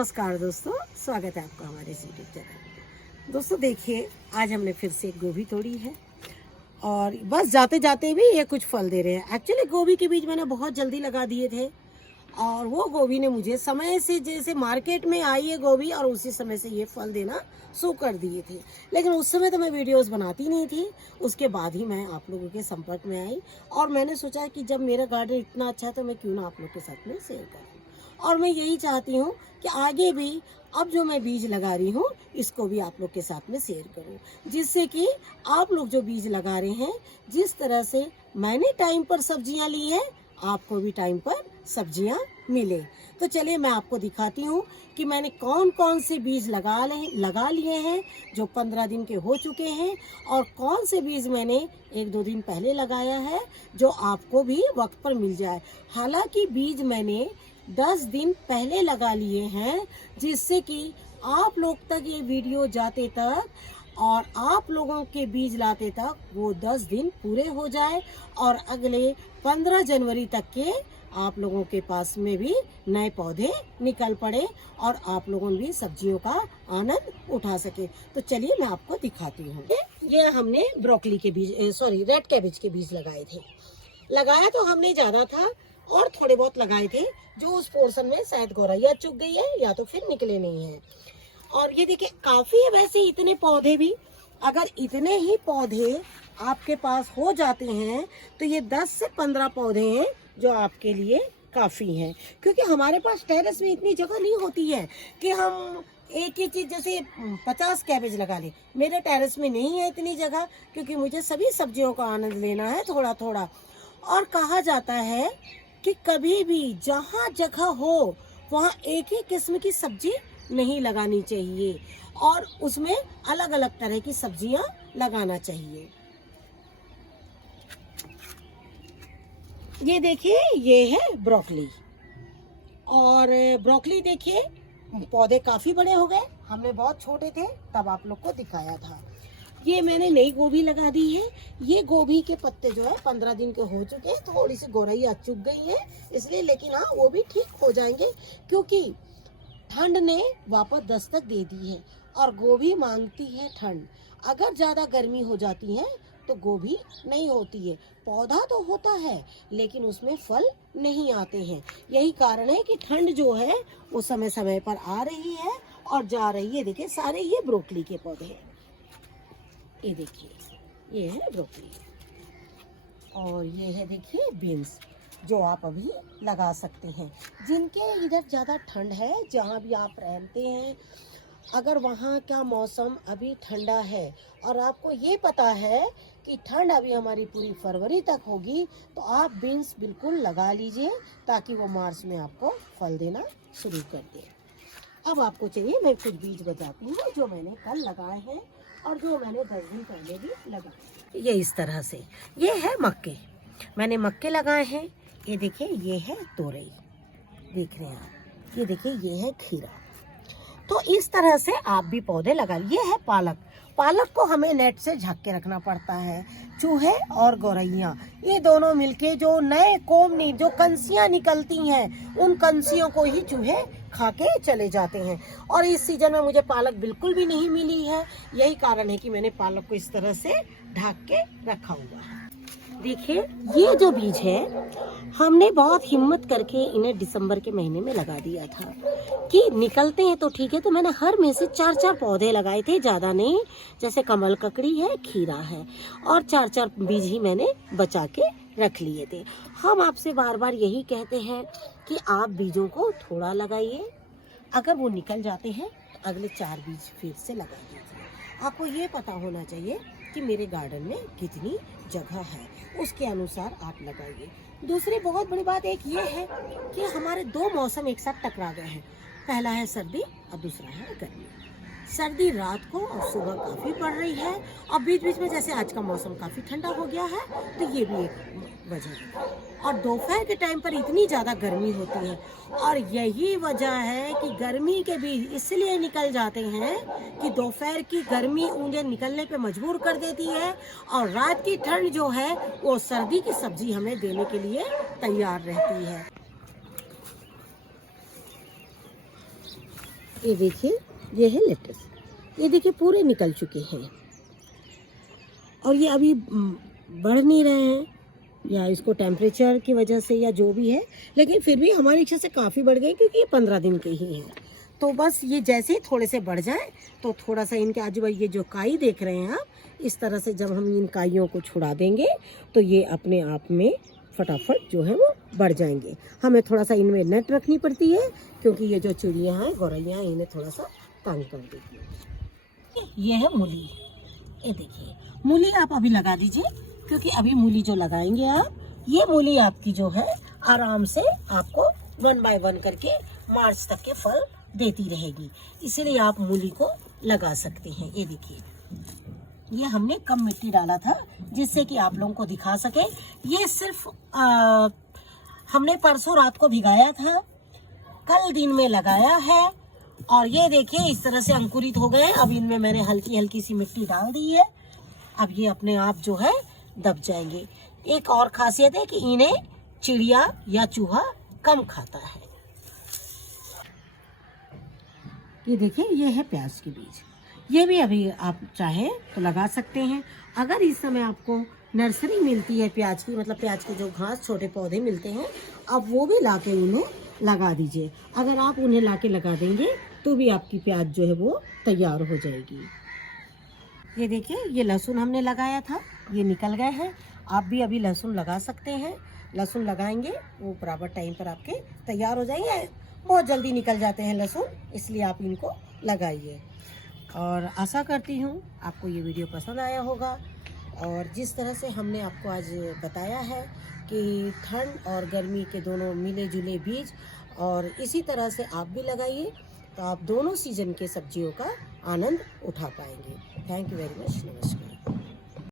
नमस्कार दोस्तों, स्वागत है आपका हमारे इस यूट्यूब चैनल। दोस्तों देखिए, आज हमने फिर से एक गोभी तोड़ी है और बस जाते जाते भी ये कुछ फल दे रहे हैं। एक्चुअली गोभी के बीज मैंने बहुत जल्दी लगा दिए थे और वो गोभी ने मुझे समय से, जैसे मार्केट में आई है गोभी और उसी समय से ये फल देना शुरू कर दिए थे। लेकिन उस समय तो मैं वीडियोस बनाती नहीं थी, उसके बाद ही मैं आप लोगों के संपर्क में आई और मैंने सोचा कि जब मेरा गार्डन इतना अच्छा है तो मैं क्यों ना आप लोग के साथ में शेयर करूँ। और मैं यही चाहती हूँ कि आगे भी अब जो मैं बीज लगा रही हूँ इसको भी आप लोग के साथ में शेयर करूँ, जिससे कि आप लोग जो बीज लगा रहे हैं, जिस तरह से मैंने टाइम पर सब्जियाँ ली हैं, आपको भी टाइम पर सब्जियाँ मिले। तो चलिए मैं आपको दिखाती हूँ कि मैंने कौन कौन से बीज लगा लिए हैं जो 15 दिन के हो चुके हैं और कौन से बीज मैंने 1-2 दिन पहले लगाया है जो आपको भी वक्त पर मिल जाए। हालांकि बीज मैंने 10 दिन पहले लगा लिए हैं, जिससे कि आप लोग तक ये वीडियो जाते तक और आप लोगों के बीज लाते तक वो 10 दिन पूरे हो जाए और अगले 15 जनवरी तक के आप लोगों के पास में भी नए पौधे निकल पड़े और आप लोगों भी सब्जियों का आनंद उठा सके। तो चलिए मैं आपको दिखाती हूँ। ये हमने ब्रोकली के बीज, रेड कैबेज के बीज लगाए थे। लगाया तो हमने ज़्यादा था और थोड़े बहुत लगाए थे जो उस पोर्शन में शायद गौरैया चुग गई है या तो फिर निकले नहीं है। और ये देखिए काफ़ी है वैसे इतने पौधे भी। अगर इतने ही पौधे आपके पास हो जाते हैं तो ये 10 से 15 पौधे हैं जो आपके लिए काफ़ी हैं, क्योंकि हमारे पास टेरेस में इतनी जगह नहीं होती है कि हम एक ही चीज़ जैसे 50 कैबेज लगा ले। मेरे टेरेस में नहीं है इतनी जगह, क्योंकि मुझे सभी सब्जियों का आनंद लेना है थोड़ा थोड़ा। और कहा जाता है कि कभी भी जहाँ जगह हो वहाँ एक ही किस्म की सब्जी नहीं लगानी चाहिए और उसमें अलग अलग तरह की सब्जियां लगाना चाहिए। ये देखिए, ये है ब्रोकली और ब्रोकली देखिए पौधे काफ़ी बड़े हो गए। हमने बहुत छोटे थे तब आप लोग को दिखाया था। ये मैंने नई गोभी लगा दी है। ये गोभी के पत्ते जो है 15 दिन के हो चुके हैं, थोड़ी सी गौरैया चुग गई है इसलिए, लेकिन हाँ वो भी ठीक हो जाएंगे क्योंकि ठंड ने वापस दस्तक दे दी है और गोभी मांगती है ठंड। अगर ज़्यादा गर्मी हो जाती है तो गोभी नहीं होती है, पौधा तो होता है लेकिन उसमें फल नहीं आते हैं। यही कारण है कि ठंड जो है वो समय समय पर आ रही है और जा रही है। देखिए सारे ये ब्रोकली के पौधे हैं। ये देखिए ये है ब्रोकली और ये है देखिए बीन्स जो आप अभी लगा सकते हैं। जिनके इधर ज़्यादा ठंड है, जहाँ भी आप रहते हैं, अगर वहाँ का मौसम अभी ठंडा है और आपको ये पता है कि ठंड अभी हमारी पूरी फरवरी तक होगी, तो आप बीन्स बिल्कुल लगा लीजिए ताकि वो मार्च में आपको फल देना शुरू कर दे। अब आपको चाहिए मैं कुछ बीज बताती हूँ जो मैंने कल लगाए हैं और जो मैंने 10 दिन पहले भी लगाए। ये इस तरह से, ये है मक्के, मैंने मक्के लगाए हैं। ये देखिए ये है तोरई, देख रहे हैं आप। ये देखिए ये है खीरा। तो इस तरह से आप भी पौधे लगा। ये है पालक। पालक को हमें नेट से ढक के रखना पड़ता है। चूहे और गौरैया ये दोनों मिलके जो नए जो कंसियां निकलती हैं, उन कंसियों को ही चूहे खा के चले जाते हैं। और इस सीजन में मुझे पालक बिल्कुल भी नहीं मिली है। यही कारण है कि मैंने पालक को इस तरह से ढक के रखा हुआ है। देखिए ये जो बीज है हमने बहुत हिम्मत करके इन्हें दिसंबर के महीने में लगा दिया था कि निकलते हैं तो ठीक है। तो मैंने हर में से 4-4 पौधे लगाए थे, ज़्यादा नहीं। जैसे कमल ककड़ी है, खीरा है और 4-4 बीज ही मैंने बचा के रख लिए थे। हम आपसे बार बार यही कहते हैं कि आप बीजों को थोड़ा लगाइए, अगर वो निकल जाते हैं तो अगले 4 बीज फिर से लगा दीजिए। आपको ये पता होना चाहिए कि मेरे गार्डन में कितनी जगह है, उसके अनुसार आप लगाइए। दूसरी बहुत बड़ी बात एक ये है कि हमारे 2 मौसम एक साथ टकरा गए हैं। पहला है सर्दी और दूसरा है गर्मी। सर्दी रात को और सुबह काफ़ी पड़ रही है और बीच बीच में जैसे आज का मौसम काफ़ी ठंडा हो गया है, तो ये भी एक वजह है। और दोपहर के टाइम पर इतनी ज़्यादा गर्मी होती है और यही वजह है कि गर्मी के बीज इसलिए निकल जाते हैं कि दोपहर की गर्मी उन्हें निकलने पे मजबूर कर देती है और रात की ठंड जो है वो सर्दी की सब्जी हमें देने के लिए तैयार रहती है। ये देखिए, ये है लेटस, ये देखिए पूरे निकल चुके हैं और ये अभी बढ़ नहीं रहे हैं, या इसको टेम्परेचर की वजह से या जो भी है, लेकिन फिर भी हमारी इच्छा से काफ़ी बढ़ गए क्योंकि ये 15 दिन के ही हैं। तो बस ये जैसे ही थोड़े से बढ़ जाए तो थोड़ा सा इनके आजू बाजू ये जो काई देख रहे हैं आप, इस तरह से जब हम इन काइयों को छुड़ा देंगे तो ये अपने आप में फटाफट जो है वो बढ़ जाएंगे। हमें थोड़ा सा इनमें नेट रखनी पड़ती है क्योंकि ये जो चिड़ियाँ हैं, गौरैया, इन्हें थोड़ा सा तंग कर देती है। ये है मूली, ये देखिए मूली आप अभी लगा दीजिए क्योंकि अभी मूली जो लगाएंगे आप, ये मूली आपकी जो है आराम से आपको 1 बाय 1 करके मार्च तक के फल देती रहेगी, इसीलिए आप मूली को लगा सकते हैं। ये देखिए, ये हमने कम मिट्टी डाला था जिससे कि आप लोगों को दिखा सके। ये सिर्फ हमने परसों रात को भिगाया था, कल दिन में लगाया है और ये देखिए इस तरह से अंकुरित हो गए। अब इनमें मैंने हल्की हल्की सी मिट्टी डाल दी है, अब ये अपने आप जो है दब जाएंगे। एक और खासियत है कि इन्हें चिड़िया या चूहा कम खाता है। ये देखिए, ये है प्याज के बीज, ये भी अभी आप चाहे तो लगा सकते हैं। अगर इस समय आपको नर्सरी मिलती है प्याज की, मतलब प्याज के जो घास छोटे पौधे मिलते हैं, अब वो भी लाके उन्हें लगा दीजिए। अगर आप उन्हें लाके लगा देंगे तो भी आपकी प्याज जो है वो तैयार हो जाएगी। ये देखिए, ये लहसुन हमने लगाया था, ये निकल गए हैं। आप भी अभी लहसुन लगा सकते हैं, लहसुन लगाएंगे वो बराबर टाइम पर आपके तैयार हो जाएंगे। बहुत जल्दी निकल जाते हैं लहसुन, इसलिए आप इनको लगाइए। और आशा करती हूँ आपको ये वीडियो पसंद आया होगा और जिस तरह से हमने आपको आज बताया है कि ठंड और गर्मी के दोनों मिले जुले बीज, और इसी तरह से आप भी लगाइए तो आप दोनों सीजन के सब्जियों का आनंद उठा पाएंगे। Thank you very much. नमस्कार।